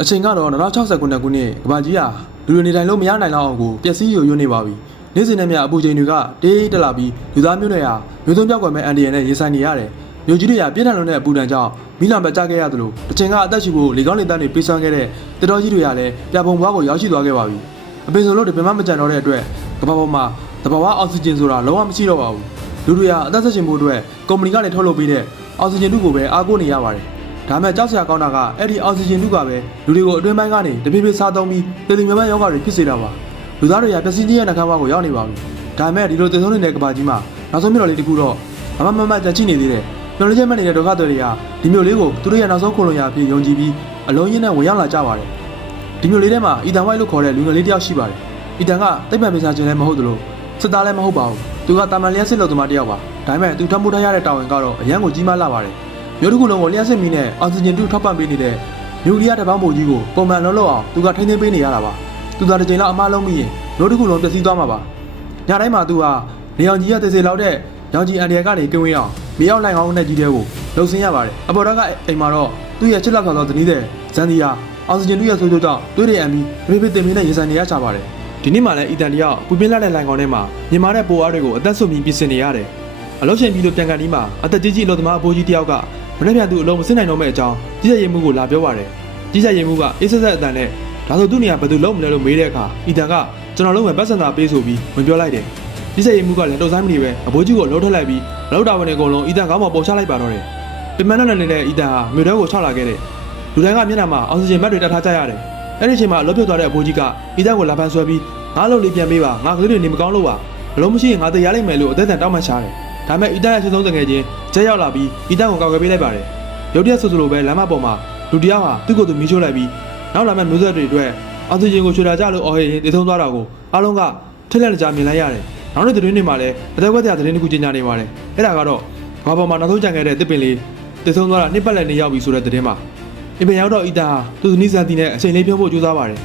အချိန်ကတော့2060ခုနှစ်ကဘာကြီးဟာလူတွေနေထိုင်လို့မရနိုင်တော့အောင်ကိုပျက်စီးယိုယွနေပါပြီ။နေ့စဉ်နဲ့မြအပူချိန်တွေကတေးတက်လာပြီးလူသားမျိုးနွယ်ဟာမျိုးစုံပြောက်ကွယ်မဲ့အန်ဒီယန်နဲ့ရင်ဆိုင်နေရတယ်။မြို့ကြီးတွေကပြင်းထန်လွန်းတဲ့အပူဒဏ်ကြောင့်မိလောင်ပကျခဲ့ရသလိုအချိန်ကအသက်ရှူဖို့လေကောင်းလေတန်းတွေပေးစွမ်းခဲ့တဲ့တတော်ကြီးတွေကလည်းပြပုံဘွားကိုရောက်ရှိသွားခဲ့ပါပြီ။အပင်စုံလို့ဒီပင်မမကြံတော့တဲ့အတွက်ကမ္ဘာပေါ်မှာသဘာဝအောက်ဆီဂျင်ဆိုတာလုံးဝမရှိတော့ပါဘူး။လူတွေဟာအသက်ဆက်ရှင်ဖို့အတွက်ကုမ္ပဏီကနေထုတ်လုပ်ပေးတဲ့အောက်ဆီဂျင်တုကိုပဲအားကိုးနေရပါတယ်။ဒါမဲ့ကြောက်စရာကောင်းတာကအဲ့ဒီအောက်ဆီဂျင်တုကပဲလူတွေကိုအတွင်းပိုင်းကနေတဖြည်းဖြည်းစားသုံးပြီးသေလိမ်မြန်ယောဂတွေဖြစ်စေတာပါလူသားတွေရပျက်စီးခြင်းရဲ့နှကမ်းဝါးကိုရောက်နေပါပြီဒါမဲ့ဒီလိုသေဆုံးနေတဲ့ကဘာကြီးမှာနောက်ဆုံးမြို့တော်လေးတစ်ခုတော့မကြန့်ချိနေသေးတယ်မျော်လင့်ချက်မဲ့နေတဲ့ဒုက္ခတွေတွေကဒီမြို့လေးကိုသူတို့ရဲ့နောက်ဆုံးခုံလုံရာအဖြစ်ယုံကြည်ပြီးအလုံးရင်းနဲ့ဝင်ရောက်လာကြပါတယ်ဒီမြို့လေးထဲမှာအီတန်ဝိုက်လို့ခေါ်တဲ့လူငယ်လေးတစ်ယောက်ရှိပါတယ်အီတန်ကတိတ်ပံပင်စားခြင်းလည်းမဟုတ်သလိုစစ်သားလည်းမဟုတ်ပါဘူးသူကတာမန်လျှက်စစ်လို့သမားတစ်ယောက်ပါဒါပေမဲ့သူထမ်းပိုးထားရတဲ့တာဝန်ကတော့အရန်ကိုကြီးမားလာပါတယ်မြို့တစ်ခုလုံးကိုလျှက်စစ်မီးနဲ့အောက်ဆီဂျင်တုထောက်ပံ့ပေးနေတဲ့နျူကလ িয়ার တပေါင်းပုံကြီးကိုပုံမှန်လုံးအောင်သူကထိန်းသိမ်းပေးနေရတာပါသူသာတစ်ချိန်လောက်အမှားလုံးမိရင်မြို့တစ်ခုလုံးပျက်စီးသွားမှာပါညတိုင်းမှာသူဟာနေအောင်ကြီးရသေစေလောက်တဲ့ရောင်ကြီးအန်ဒီယန်ကနေကင်းဝေးအောင်မြေရောက်လိုက်အောင်နဲ့ကြီးတဲ့ကိုလှုပ်ဆင်းရပါတယ်အပေါ်တော့ကအိမ်မှာတော့သူ့ရဲ့ချစ်လက်ဆောင်သောဇနီးတဲ့ဇန်ဒီယာအောက်ဆီဂျင်တုရဲ့ဆိုးကျိုးကြောင့်သွေးတွေအန်ပြီးတဖြည်းဖြည်းတင်မင်းနဲ့ရင်ဆိုင်နေရချပါတယ်ဒီနေ့မှလည်းအီတန်တယောက်ပူပြင်းလာတဲ့လိုင်ကောင်ထဲမှာမြင်မာတဲ့ပိုအားတွေကိုအသက်ဆုပ်ပြီးပြင်ဆင်နေရတယ်အလုပ်ရှင်ပြီးလို့ပြန်ကန်ဒီမှာအသက်ကြီးကြီးအလုပ်သမားအဖိုးကြီးတယောက်ကမနေ့ပြန်သူအလုံးမစင်နိုင်တော့မဲ့အကြောင်းကြီးစက်ရင်မှုကိုလာပြောပါတယ်ကြီးစက်ရင်မှုကအေးဆက်ဆက်အတန်နဲ့ဒါဆိုသူ့နေရာဘယ်သူလုံးမလဲလို့မေးတဲ့အခါအီတန်ကကျွန်တော်လုံးဝပတ်စံသာပေးဆိုပြီးဝင်ပြောလိုက်တယ်ကြီးစက်ရင်မှုကလည်းတုံဆိုင်မနေပဲအဖိုးကြီးကိုလှုပ်ထက်လိုက်ပြီးအလုပ်တာဝန်တွေအကုန်လုံးအီတန်ကောင်းမှပေါ်ချလိုက်ပါတော့တယ်ပင်မနဲ့နေတဲ့အီတန်ဟာမြို့ထဲကိုချလာခဲ့တယ်လူတိုင်းကမျက်နှာမှာအောက်ဆီဂျင်ဘတ်တွေတတ်ထားကြရတယ်အဲ့ဒီအချိန်မှာအလုပ်ပြုတ်သွားတဲ့အဖိုးကြီးကအီတန်ကိုလာဖန်ဆွဲပြီးငါ့လုပ်လေးပြန်ပေးပါငါကလေးတွေနေမကောင်းလို့ပါဘလုံးမရှိရင်ငါတရားလိုက်မယ်လို့အသက်တန်တောင်းမှရှားတယ်ဒါမဲ့အီတန်ရဲ့အချင်းဆုံးတငယ်ချင်းကျက်ရောက်လာပြီးအီတန်ကိုကောက်ွယ်ပေးလိုက်ပါတယ်ရုတ်တရက်ဆိုလိုပဲလမ်းမပေါ်မှာလူတယောက်ဟာသူ့ကိုယ်သူမီးရှို့လိုက်ပြီးနောက်လာမဲ့မျိုးဆက်တွေအတွက်အောက်ဆီဂျင်ကိုချွေတာကြလို့အော်ဟစ်ရင်တည်ဆုံးသွားတာကိုအားလုံးကထိတ်လန့်ကြမြင်လိုက်ရတယ်နောက်နေ့သတင်းတွေမှာလည်းအသက်ကွက်တဲ့သတင်းတစ်ခုကြေညာနေပါတယ်အဲ့ဒါကတော့ဘာပေါ်မှာနောက်ဆုံးကြံခဲ့တဲ့တစ်ပင်လေးတည်ဆုံးသွားတာနှစ်ပတ်လည်နေရောက်ပြီဆိုတဲ့သတင်းမှာအင်ပင်ရောက်တော့အီတန်ဟာသူ့ဇနီးဇန်တီနဲ့အချိန်လေးပြောဖို့ကြိုးစားပါတယ်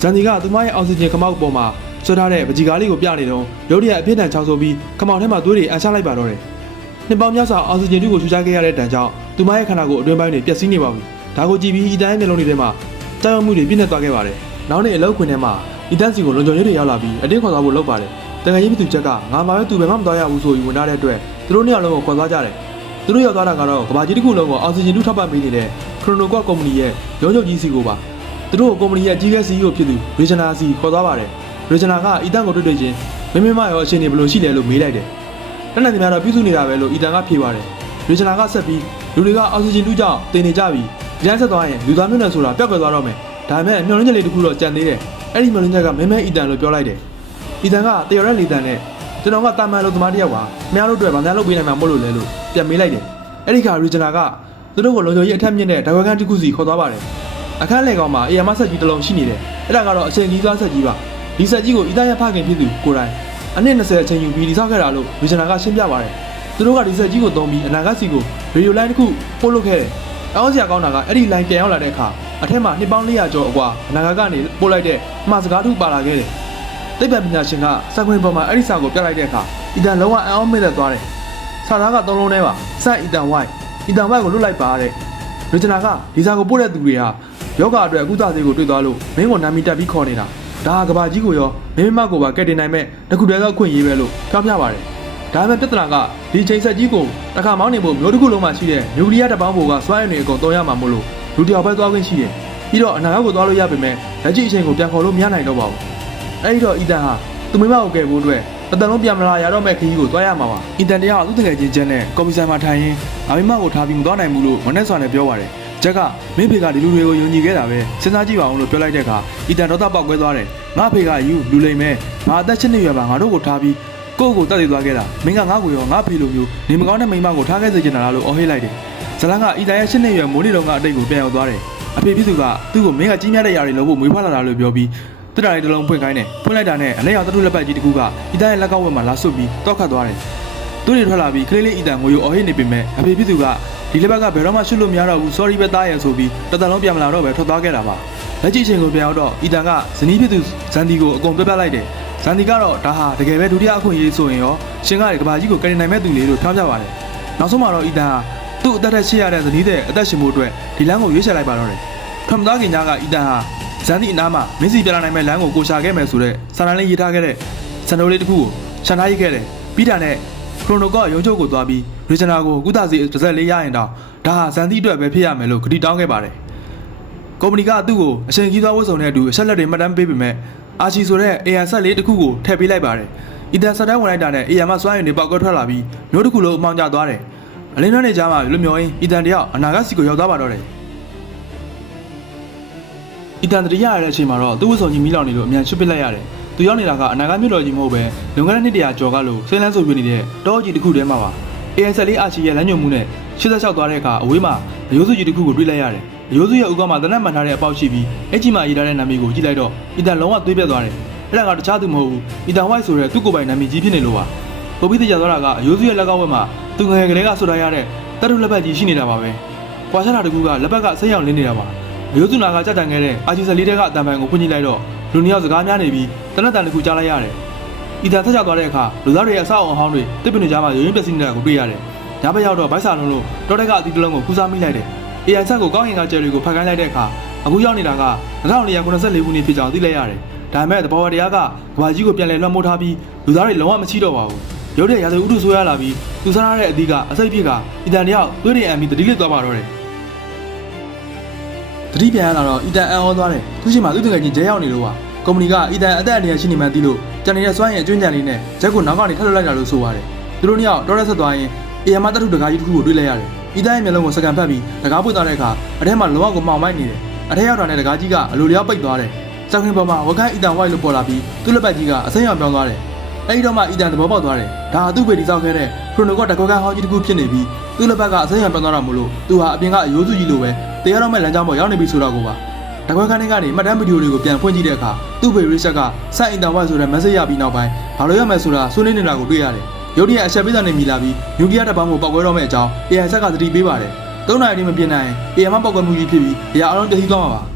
ဇန်တီကသူမရဲ့အောက်ဆီဂျင်ခမောက်ပေါ်မှာဆွဲထားတဲ့ပကြီးကားလေးကိုပြနေတော့ရုတ်တရက်အပြင်းထန်ချောင်းဆိုပြီးခမောက်ထဲမှာသွေးတွေအန်ချလိုက်ပါတော့တယ်နှစ်ပေါင်းများစွာအောက်ဆီဂျင်တုကိုချူချခဲ့ရတဲ့တန်ကြောင့်သူမရဲ့ခန္ဓာကိုယ်အတွင်းပိုင်းတွေပျက်စီးနေပါပြီဒါကိုကြည့်ပြီးအီတန်ရဲ့နှလုံးတွေထဲမှာကြောက်ရွံ့မှုတွေပြည့်နေသွားခဲ့ပါတယ်နောက်နေ့အလောက်ခွင်ထဲမှာအီတန်စီကိုလုံခြုံရေးတွေရောက်လာပြီးအတင်းခေါ်သွားဖို့လုပ်ပါတယ်တန်ခါကြီးပြည်သူချက်ကငါမှပဲသူဘယ်မှမသွားရဘူးဆိုပြီးဝန်ထားတဲ့အတွက်သူတို့နှစ်ယောက်လုံးကိုခေါ်သွားကြတယ်သူတို့ရောက်သွားတာကတော့ကဘာကြီးတစ်ခုလုံးကိုအောက်ဆီဂျင်တုထောက်ပံ့ပေးနေတဲ့ခရိုနိုကွတ်ကုမ္ပဏီရဲ့ရုံးချုပ်ကြီးစီကိုပါသူတို့ကုမ္ပဏီရဲ့အကြီးအကဲ CEO ဖြစ်သူရီဂျနာစီခေါ်သွားပါတယ်ရီဂျနာကအီတန်ကိုတွေ့ချင်းမမရောအချိန်နေဘယ်လိုရှိလဲလို့မေးလိုက်တယ်တနင်္လာနေ့ကတော့ပြုစုနေတာပဲလို့အီတန်ကဖြေပါတယ်ရီဂျနာကဆက်ပြီးလူတွေကအောက်ဆီဂျင်တုကြောင့်တင်နေကြပြီကြမ်းဆက်သွားရင်လူသားမျိုးနွယ်ဆိုတာပျောက်ကွယ်သွားတော့မယ်ဒါပေမဲ့မျောလင်းချက်လေးတစ်ခုတော့ကြံသေးတယ်အဲ့ဒီမျောလင်းချက်ကမဲအီတန်လို့ပြောလိုက်တယ်အီတန်ကတယောက်ရက်လေတန်နဲ့ကျွန်တော်ကတာမန်လို့သမားတစ်ယောက်ပါမများလို့တွေ့ဗာများလုပ်ပေးနိုင်မှာမဟုတ်လို့လဲလို့ပြန်မေးလိုက်တယ်အဲ့ဒီခါရီဂျနာကသူတို့ကိုလုံခြုံရေးအထက်မြင့်တဲ့ဓာတ်ခွဲခန်းတစ်ခုစီခေါ်သွားပါတယ်အခန်းလေကောင်မှာအေယာမဆက်ကြီးတစ်လုံးရှိနေတယ်အဲ့ဒါကတော့အချိန်ကြီးသွားဆက်ကြီးပါဒီဆက်ကြီးကိုအီတန်ရဲ့ဖခင်ဖြစ်သူကိုတိုင်အနည်း20အချိန်ယူပြီးတိစောက်ခဲ့တာလို့ရီဂျနာကရှင်းပြပါတယ်သူတို့ကဒီဆက်ကြီးကိုသုံးပြီးအနာဂတ်စီကိုရေဒီယိုလိုင်းတစ်ခုပို့လုပ်ခဲ့တယ်အောင်းစရာကောင်းတာကအဲ့ဒီလိုင်းပြန်ရောက်လာတဲ့အခါအထက်မှာနှစ်ပေါင်း400ကျော်အကွာအနာဂတ်ကနေပို့လိုက်တဲ့မှားစကားထုပါလာခဲ့တယ်သိပ္ပံပညာရှင်ကစက်ခွင်ပေါ်မှာအဲ့ဒီစာကိုပြလိုက်တဲ့အခါအီတန်လုံးဝအံ့ဩမိတဲ့သွားတယ်စာသားက3လုံးထဲပါစက်အီတန်ဝိုက်ကိုလွတ်လိုက်ပါတဲ့ရီဂျနာကဒီစာကိုပို့တဲ့သူတွေဟာယောဂအတွက်အခုသားသေးကိုတွေ့သွားလို့မင်းကိုနာမည်တက်ပြီးခေါ်နေတာဒါကဘာကြီးကိုရောမင်းမကိုပါကဲတင်နိုင်မဲ့တခုတည်းသောခွင့်ရေးပဲလို့ပြောပြပါတယ်ဒါပေမဲ့ပြဿနာကဒီချိန်ဆက်ကြီးကိုတစ်ခါမောင်းနေဖို့မျိုးတစ်ခုလုံးမှာရှိတဲ့နျူကလ িয়ার တပေါင်းဖို့ကစွမ်းရည်တွေအကုန်သုံးရမှာမို့လို့လူတစ်ယောက်ပဲသွားခွင့်ရှိတယ်ပြီးတော့အနာဂတ်ကိုသွားလို့ရပေမဲ့လက်ရှိအချိန်ကိုပြန်ခေါ်လို့မရနိုင်တော့ပါဘူးအဲ့ဒီတော့အီတန်ဟာသူမိမကိုကယ်ဖို့အတွက်တတန်လုံးပြန်မလာရတော့မဲ့ခရီးကိုသွားရမှာပါအီတန်တရားသူ့တကယ်ချင်းချက်နဲ့ကွန်ပျူတာမှာထိုင်ရင်းအမိမကိုထားပြီးမသွားနိုင်ဘူးလို့မနဲ့စွာနဲ့ပြောပါတယ်ဂျက်ကမင်းဖေကဒီလူတွေကိုယုံကြည်ခဲ့တာပဲစဉ်းစားကြည့်ပါအောင်လို့ပြောလိုက်တဲ့အခါအီတန်ဒေါသပေါက်ကွဲသွားတယ်ငါဖေကယူလူလိမ့်မဲငါအသက်7နှစ်ရွယ်ပါငါတို့ကိုထားပြီးကိုယ့်ကိုတတ်သိသွားခဲ့တာမင်းကငါ့ကိုရောငါဖေလိုမျိုးနေမကောင်းတဲ့မိန်းမကိုထားခဲ့စေချင်တာလားလို့အော်ဟစ်လိုက်တယ်ဇလန်ကအီတန်ရဲ့7နှစ်ရွယ်မိုးနေတုန်းကအတိတ်ကိုပြန်ရောက်သွားတယ်အဖေဖြစ်သူကသူ့ကိုမင်းကကြီးမြတ်တဲ့ຢာတွေလုပ်ဖို့မွေးဖွားလာတာလို့ပြောပြီးတစ်တားလေးတစ်လုံးဖွင့်ခိုင်းတယ်ဖွင့်လိုက်တာနဲ့အလဲရောက်တတုလက်ပတ်ကြီးတစ်ခုကအီတန်ရဲ့လက်ကောက်ဝက်မှာလာဆွတ်ပြီးတောက်ခတ်သွားတယ်သူတွေထွက်လာပြီးကလေးလေးအီတန်ကိုယူအော်ဟစ်နေပေမဲ့အဖေဖြစ်သူကဒီလက်ဘက်ကဘယ်တော့မှရှုလို့မရတော့ဘူး sorry ပဲသားရယ်ဆိုပြီးတတန်လုံးပြန်မလာတော့ပဲထွက်သွားခဲ့တာပါလက်ကြည့်ချိန်ကိုပြန်ရောက်တော့အီတန်ကဇနီးဖြစ်သူဇန်တီကိုအကုန်ပြလိုက်တယ်ဇန်တီကတော့ဒါဟာတကယ်ပဲဒုတိယအခွင့်အရေးဆိုရင်ရောရှင်ကကဘာကြီးကိုကယ်တင်နိုင်မဲ့သူလေးလို့ထောက်ပြပါတယ်နောက်ဆုံးမှာတော့အီတန်ဟာသူ့အသက်ထက်ရှိရတဲ့ဇနီးတဲ့အသက်ရှင်ဖို့အတွက်ဒီလမ်းကိုရွေးချယ်လိုက်ပါတော့တယ် ဖမ်သားကင်ညာကအီတန်ဟာဇန်ဒီအနားမှာမင်းစီပြလာနိုင်မဲ့လမ်းကိုကိုရှာခဲ့မယ်ဆိုတဲ့စာတမ်းလေးရေးထားခဲ့တဲ့စံတိုးလေးတစ်ခုကိုခြံထားရေးခဲ့တယ်ပြီးတာနဲ့ခရိုနိုကရုံးချုပ်ကိုသွားပြီးရီဂျနာကိုကုသစီတစ်ဆက်လေးရရင်တော့ဒါဟာဇန်ဒီအတွက်ပဲဖြစ်ရမယ်လို့ကတိတောင်းခဲ့ပါတယ်ကုမ္ပဏီကသူ့ကိုအချိန်ကြီးသွားဝတ်စုံတဲ့အတူအချက်လက်တွေမှတ်တမ်းပေးပေမဲ့အာချီဆိုတဲ့ AR ဆက်လေးတစ်ခုကိုထည့်ပေးလိုက်ပါတယ်အီတန်ဆက်တန်းဝင်လိုက်တာနဲ့ AR မှာစွမ်းရည်တွေပေါက်ကွဲထွက်လာပြီးမျိုးတစ်ခုလုံးအမောင်ကျသွားတယ်အလင်းနှောင်းနေကြမှာလွတ်မြော်ရင်းအီတန်တယောက်အနာဂတ်စီကိုရောက်သွားပါတော့တယ်အီတန်တရရတဲ့အချိန်မှာတော့သူ့ဝတ်စုံကြီးမီးလောင်နေလို့အမြန်ချစ်ပစ်လိုက်ရတယ်သူရောက်နေတာကအနာဂတ်မြို့တော်ကြီးမဟုတ်ပဲလွန်ခဲ့တဲ့နှစ်တရာကျော်ကလို့ဆင်းလန်းဆိုပြနေတဲ့တောကြီးတစ်ခုထဲမှာပါ AR ဆက်လေးအာချီရဲ့လမ်းညွှန်မှုနဲ့86သွားတဲ့အခါအဝေးမှာအယိုးစုကြီးတစ်ခုကိုတွေ့လိုက်ရတယ်အယိုးစုရဲ့ဥက္ကမှာတနက်မှန်ထားတဲ့အပေါက်ရှိပြီးအဲ့ကြီးမှာရေးထားတဲ့နာမည်ကိုကြည့်လိုက်တော့အီတန်လုံးဝသွေးပြတ်သွားတယ်အဲ့ဒါကတခြားသူမဟုတ်ဘူးအီတန်ဝိုက်ဆိုတဲ့သူ့ကိုယ်ပိုင်နာမည်ကြီးဖြစ်နေလို့ပါပုံပြီးတကြသွားတာကအယိုးစုရဲ့လက်ကောက်ဝက်မှာသူငယ်ကလေးကဆွတ်ထားရတဲ့တတ်ထုလက်ပတ်ကြီးရှိနေတာပါပဲကွာချတာတကူကလက်ပတ်ကဆက်ရောက်လင်းနေတာပါအယိုးစုနာကကြက်တန်ခဲ့တဲ့အာချီဆက်လေးတဲ့အတန်ပံကိုဖွင့်ကြည့်လိုက်တော့လူနှစ်ယောက်စကားများနေပြီးတနက်တန်တစ်ခုကြားလိုက်ရတယ်အီတန်ဆက်ချသွားတဲ့အခါလူသားတွေရဲ့အဆောက်အအုံဟောင်းတွေတစ်ပင်တွေကြားမှာရုံရင်းပျက်စီးနေတာကိုတွေ့ရတယ်ညဘက်ရောက်တော့ဗိုက်စာလုံးလို့တောတက်ကအတီးတလုံးကိုကူးစားမိလိုက်တယ်AI ဆက်ကိုကောင်းရင်ကကျယ်တွေကိုဖတ်ခိုင်းလိုက်တဲ့အခါအခုရောက်နေတာက1994ခုနှစ်ဖြစ်ကြောင်းသိလိုက်ရတယ်။ဒါပေမဲ့သဘောတရားကကဘာကြီးကိုပြန်လည်လွှမ်းမိုးထားပြီးလူသားတွေလုံးဝမချိတော့ပါဘူး။ရုပ်တဲ့ရာသီဥတုဆိုးရလာပြီးသူစားရတဲ့အသီးကအစိတ်ပြစ်ကအီတန်တယောက်သွေးတွေအန်ပြီးတတိလစ်သွားပါတော့တယ်။တတိပြန်ရလာတော့အီတန်အန်ဩသွားတယ်။သူရှိမှသူ့တကယ်ချင်းကျဲရောက်နေလို့ပါ။ကုမ္ပဏီကအီတန်အသက်အန္တရာယ်ရှိနေမှန်းသိလို့ကြံနေတဲ့စွမ်းရည်အကျွမ်းကြံလေးနဲ့ဂျက်ကိုနောက်ကနေထပ်လွှတ်လိုက်တာလို့ဆိုပါတယ်။သူတို့နှစ်ယောက်တော်ရက်ဆက်သွားရင်AR မှာတထုတကားကြီးတစ်ခုကိုတွေ့လိုက်ရတယ်။အီတန်ရဲ့မျက်လုံးကိုစကန်ဖတ်ပြီးတကားပွင့်သွားတဲ့အခါအထဲမှာလုံးဝကိုမှောင်မိုက်နေတယ်။အထဲရောက်တာနဲ့တကားကြီးကအလိုလျောက်ပိတ်သွားတယ်။စောက်ခင်ပေါ်မှာဝက်ခိုင်းအီတန်ဝိုက်လို့ပေါ်လာပြီးသူ့လက်ပတ်ကြီးကအစိမ်းရောင်ပြောင်းသွားတယ်။အဲဒီတော့မှအီတန်သဘောပေါက်သွားတယ်။ဒါဟာသူ့ပေတီစောက်ခဲ့တဲ့ခရိုနိုကတကွက်ခန်းဟောင်းကြီးတစ်ခုဖြစ်နေပြီးသူ့လက်ပတ်ကအစိမ်းရောင်ပြောင်းသွားတာမို့လို့သူဟာအပြင်ကအယိုးစုကြီးလိုပဲတရားတော်မဲ့လမ်းကြောင်းပေါ်ရောက်နေပြီဆိုတော့ကိုပါ။တကွက်ခန်းထဲကနေမှတ်တမ်းဗီဒီယိုတွေကိုပြန်ဖွင့်ကြည့်တဲ့အခါသူ့ပေရီဆက်ကဆက်အီတန်ဝိုက်ဆိုတဲ့ message ရပြီးနောက်ပိုင်းဘာလို့ရမယ်ဆိုတာဆွေးနွေးနေတာကိုတွေ့ရတယ်။ရုတ်တရက်အချက်ပေးစာနဲ့မိလာပြီးနျူကလ িয়ার တပ်ပေါင်းကိုပောက်ကွဲတော့မယ့်အကြောင်း AI ဆက်ကသတိပေးပါတယ်။3 နာရီတည်းမပြည့်နိုင်ရင် AI မှာပောက်ကွဲမှုကြီးဖြစ်ပြီးအရာအလုံးတည်သွားမှာပါ။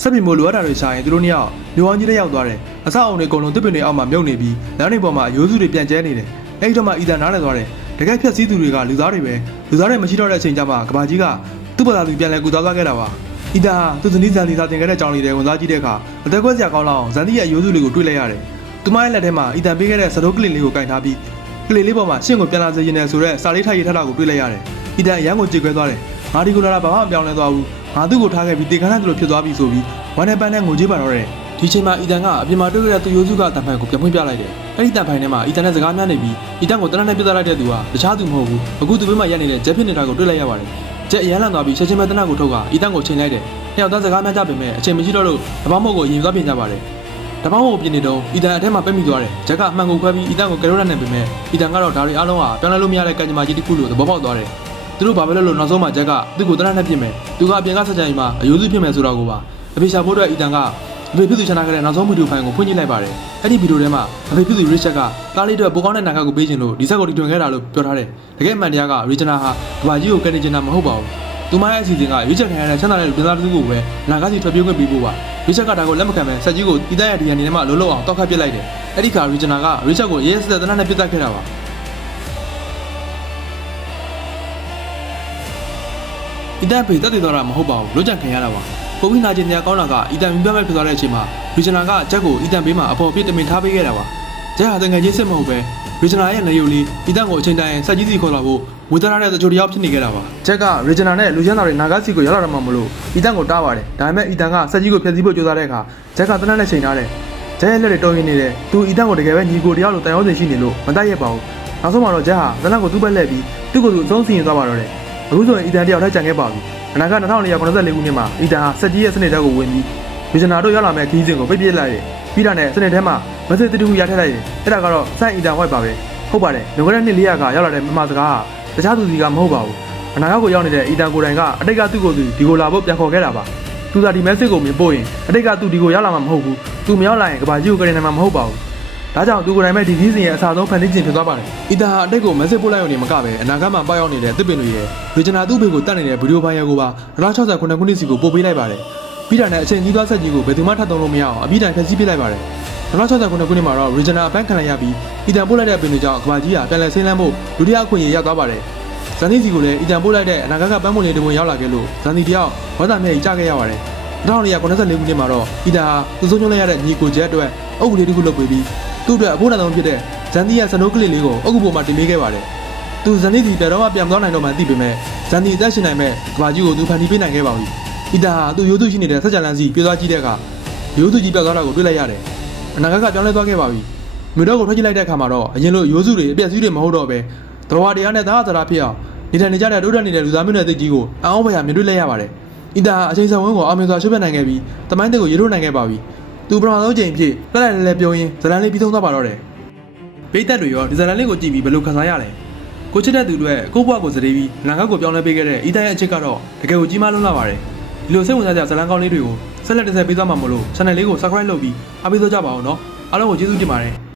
စက်ပင်မို့လိုအပ်တာတွေရှာရင်သူတို့နှစ်ယောက်မြို့အောင်ကြီးတွေရောက်သွားတယ်။အဆောက်အအုံတွေအကုန်လုံးတစ်ပင်တွေအောက်မှာမြုပ်နေပြီးလမ်းတွေပေါ်မှာရိုးစုတွေပြန်ကျဲနေတယ်။အဲဒီတော့မှအီတန်နားလည်သွားတယ်။တကယ်ဖြက်စီးသူတွေကလူသားတွေပဲ။လူသားတွေမရှိတော့တဲ့အချိန်ကျမှကဘာကြီးကသူ့ဘာသာသူပြန်လဲကူသွားခဲ့တာပါ။အီတန်ဟာသူ့ဇနီးဇန်လီသာတင်ခဲ့တဲ့ကြောင်လီတွေဝင်စားကြည့်တဲ့အခါအသက်ကွက်စရာကောင်းလောက်ဇန်ဒီရဲ့ရိုးစုတွေကိုတွေ့လိုက်ရတယ်။သူမရဲ့လက်ထဲမှာအီတန်ပေးခဲ့တဲ့စတိုးကလစ်လေးကိုကင်ထားပြီးကလေးလေးပေါ်မှာရှင့်ကိုပြန်လာစေရင်လည်းဆိုတော့စာလေးထိုက်ရထားတာကိုတွေ့လိုက်ရတယ်။အီတန်အရန်ကိုကြေခွဲသွားတယ်။ငါဒီကိုလာတာဘာမှမပြောင်းလဲသွားဘူး။ငါသူ့ကိုထားခဲ့ပြီးတေခါနဲ့သူလိုဖြစ်သွားပြီဆိုပြီးဝမ်းနဲ့ပန်းနဲ့ငိုကြည့်ပါတော့တယ်။ဒီချိန်မှာအီတန်ကအပြင်မှာတွေ့ရတဲ့သူရိုးစုကတံဖိုင်ကိုပြန်ဖွင့်ပြလိုက်တယ်။အဲ့ဒီတံဖိုင်ထဲမှာအီတန်နဲ့စကားများနေပြီးအီတန်ကိုတနက်နဲ့ပြသလိုက်တဲ့သူကတခြားသူမဟုတ်ဘူး။အခုသူ့ဘေးမှာရက်နေတဲ့ဂျက်ဖြစ်နေတာကိုတွေ့လိုက်ရပါတယ်။ဂျက်အရန်လန်သွားပြီးချက်ချင်းပဲတနက်ကိုထုတ်ကအီတန်ကိုချိန်လိုက်တယ်။နှစ်ယောက်သားစကားများကြပေမဲ့အချိန်မရှိတော့လို့တပေါင်းမို့ကိုအရင်သွားပြင်ကြပါတယ်။တပေါင်းမို့ပြင်နေတော့အီတန်အထက်မှာပက်မိသွားတယ်။ဂျက်ကအမှန်ကိုခွဲပြီးအီတန်ကိုကယ်ရိုလက်နဲ့ပြင်မဲ့အီတန်ကတော့ဒါတွေအားလုံးဟာပြောင်းလဲလို့မရတဲ့ကံကြမ္မာကြီးတစ်ခုလို့သဘောပေါက်သွားတယ်။သူတို့ဘာပဲလို့နောက်ဆုံးမှဂျက်ကသူ့ကိုတနက်နဲ့ပြင်မယ်။သူကအပြင်ကဆက်ကြံကြီးမှာအယိုးစုပြင်မယ်ဆိုတော့ကိုပါအဖေရှာဖို့အတွက်အီတန်ကအဖေဖြစ်သူချန်နာခဲ့တဲ့နောက်ဆုံးဗီဒီယိုဖိုင်ကိုဖွင့်ကြည့်လိုက်ပါတယ်။အဲ့ဒီဗီဒီယိုထဲမှာအဖေဖြစ်သူရစ်ချက်ကကားလေးအတွက်ပိုကောင်းတဲ့နာဂတ်ကိုပေးခြင်းလို့ဒီဆက်ကိုတီထွင်ခဲ့တာလို့ပြောထားတယ်။တကယ်အမှန်တရားကရီဂျနာဟာကဘာကြီးကိုကယ်တင်ချင်တာမဟုတ်ပါဘူး။သူမရဲ့အစီအစဉ်ကရစ်ချက်ခံရတဲ့ချမ်းသာတဲ့လူသားတစ်ခုကိုပဲနာဂတ်စီထွက်ပြေးခွင့်ပေးဖို့ပါ။ရစ်ချက်ကဒါကိုလက်မခံပဲဆက်ကြီးကိုအီတန်ရဲ့ DNA နဲ့မှလုံးလုံးအောင်တောက်ခတ်ပစ်လိုက်တယ်။အဲ့ဒီခါရီဂျနာကရစ်ချက်ကိုရဲစတဲ့တနက်နဲ့ပစ်တတ်ခဲ့တာပါ။အီတန်ဖေတက်တည်သွားတာမဟုတ်ပါဘူး။လွတ်ကြံခံရတာပါ။ပုံပြီးနာကျင်နေကောင်းတာကအီတန်ပြတ်မဲ့ဖြစ်သွားတဲ့အချိန်မှာရီဂျနာကဂျက်ကိုအီတန်ဘေးမှာအပေါ်ပြစ်တမင်ထားပေးခဲ့တာပါ။ဂျက်ဟာတငယ်ချင်းစစ်မဟုတ်ပဲရီဂျနာရဲ့နေရုံလေးအီတန်ကိုအချိန်တိုင်းဆက်ကြီးစီခေါ်လာဖို့ဝေဒနာတဲ့တချို့တယောက်ဖြစ်နေခဲ့တာပါ။ဂျက်ကရီဂျနာနဲ့လူချမ်းသာတွေနာဂတ်စီကိုရောက်လာတော့မှမလို့အီတန်ကိုတားပါတယ်။ဒါပေမဲ့အီတန်ကဆက်ကြီးကိုဖျက်ဆီးဖို့ကြိုးစားတဲ့အခါဂျက်ကတနက်နဲ့ချိန်ထားတယ်။ဂျက်ရဲ့လက်တွေတုံးရင်းနေတယ်။သူအီတန်ကိုတကယ်ပဲညီကိုတယောက်လိုတန်ရုံးစင်ရှိနေလို့မတိုက်ရပါဘူး။နောက်ဆုံးမှာတော့ဂျက်ဟာတနက်ကိုသူ့ဘက်လှည့်ပြီးသူ့ကိုယ်သူအဆုံးစီရင်သွားပါတော့တယ်။အခုဆိုရင်အီတန်တယောက်ထပ်ကြံခဲ့ပါပြီ။အနာက2494ခုနှစ်မှာအီတန်ဟာဆက်ကြီးရဲ့စနစ်တက်ကိုဝင်ပြီးဗီဇနာတို့ရောက်လာမဲ့ခီးစဉ်ကိုပိတ်ပစ်လိုက်တယ်။ပြီးတာနဲ့စနစ်ထဲမှာမက်ဆေ့တူရထည့်လိုက်တယ်။အဲ့ဒါကတော့စိုက်အီတန်ဝိုက်ပါပဲ။ဟုတ်ပါတယ်။လွန်ခဲ့တဲ့နှစ်400ကရောက်လာတဲ့မြန်မာစကားဟာတခြားသူစီကမဟုတ်ပါဘူး။အနာကိုရောက်နေတဲ့အီတန်ကိုတိုင်ကအတိတ်ကသူ့ကိုယ်သူဒီကိုလာဖို့ပြန်ခေါ်ခဲ့တာပါ။သူကဒီမက်ဆေ့ကိုမြင်ပို့ရင်အတိတ်ကသူဒီကိုရောက်လာမှာမဟုတ်ဘူး။သူမရောက်လာရင်ကဘာကြီးကိုကရင်နိုင်မှာမဟုတ်ပါဘူး။ဒါကြောင့်သူကိုယ်တိုင်မဲ့ဒီခီးစဉ်ရဲ့အစားဆုံးဖန်တီးခြင်းဖြစ်သွားပါတယ်။အီတန်ဟာအတိတ်ကိုမက်ဆေ့ပို့လိုက်ရုံနဲ့မကပဲအနာဂတ်မှာပေါက်ရောက်နေတဲ့တစ်ပင်တွေရဲ့ဗီဂျနာသူ့ဘေကိုတတ်နေတဲ့ဗီဒီယိုဖိုင်ကိုပါ2069ခုနှစ်စီကိုပို့ပေးလိုက်ပါတယ်။ပြီးတာနဲ့အချိန်ကြီးသွားဆက်ကြီးကိုဘယ်သူမှထပ်သုံးလို့မရအောင်အပြီးတိုင်ဖျက်ဆီးပစ်လိုက်ပါတယ်2069ခုနှစ်မှာတော့ regional အပန်းခံလိုက်ရပြီးအီတန်ပို့လိုက်တဲ့ပင်တွေကြောင့်ကဘာကြီးဟာပြန်လည်ဆင်းလန်းဖို့ဒုတိယအခွင့်အရေးရောက်သွားပါတယ် ဇန်နီစီကိုလည်းအီတန်ပို့လိုက်တဲ့အနာဂတ်ကပန်းမွန်လေးတပွင့်ရောက်လာခဲ့လို့ဇန်နီတယောက်ဝါသာမြဲကြီးကြခဲ့ရပါတယ်1994ခုနှစ်မှာတော့အီတန်ဟာသူဆုံးချုံးလိုက်ရတဲ့ညီကိုဂျက်အတွက်အုပ်ကလေးတစ်ခုလုပ်ပေးပြီးသူ့အတွက်အဖို့တန်ဆုံးဖြစ်တဲ့ဇန်နီရဲ့စနိုးကလေးလေးကိုအုပ်ကပေါ်မှာတင်ပေးခဲ့ပါတယ်သူဇန်နီစီပြန်တော့ပြန်မသွားနိုင်တော့မှသိပေမဲ့ဇန်နီအသက်ရှင်နိုင်မဲ့ကဘာကြီးကိုသူဖန်တီးပေးနိုင်ခဲ့ပါပြီအီတန်ဟာသူရိုးသူရှိနေတဲ့ဆက်ကြလန်းစီပြေးသွားကြည့်တဲ့အခါရိုးသူကြီးပြောက်သွားတာကိုတွေ့လိုက်ရတယ်အနာဂတ်ကပြောင်းလဲသွားခဲ့ပါပြီမြို့တော်ကိုထွက်ကြည့်လိုက်တဲ့အခါမှာတော့အရင်လိုရိုးစုတွေအပြက်စီးတွေမဟုတ်တော့ပဲသဘာဝတရားနဲ့သာသနာဖြစ်အောင်နေထိုင်နေကြတဲ့တိုးတက်နေတဲ့လူသားမျိုးနွယ်သိကြီးကိုအအောင်ဖွယ်မြင်တွေ့လိုက်ရပါတယ်အီတန်ဟာအချိန်ဆက်ဝန်းကိုအောင်မြင်စွာရှုပ်ပြနိုင်ခဲ့ပြီးတမိုင်းတက်ကိုရေထုတ်နိုင်ခဲ့ပါပြီသူပထမဆုံးချိန်ဖြစ်လက်လိုက်လဲပြောရင်းဇလန်လေးပြီးဆုံးသွားပါတော့တယ်ပိတ်သက်တွေရောဒီဇလန်လေးကိုကြည့်ပြီးဘယ်လိုခံစားရလဲကိုချစ်တဲ့သူတွေကိုဘွားကိုစတေးပြီးနာဂတ်ကိုပြောင်းလဲပေးခဲ့တဲ့အီတန်ရဲ့အချစ်ကတော့တကယ်ကိုကြီးမားလွန်းလာပါတယ်ဒီလိုစိတ်ဝင်စားကြဇလန်ကောင်းလေးတွေကိုဆက်လက်တင်ဆက်ပေးသွားမှာမလို့ channel လေးကို subscribe လုပ်ပြီးအားပေးသွားကြပါဦးနော်အားလုံးကိုကျေးဇူးတင်ပါတယ်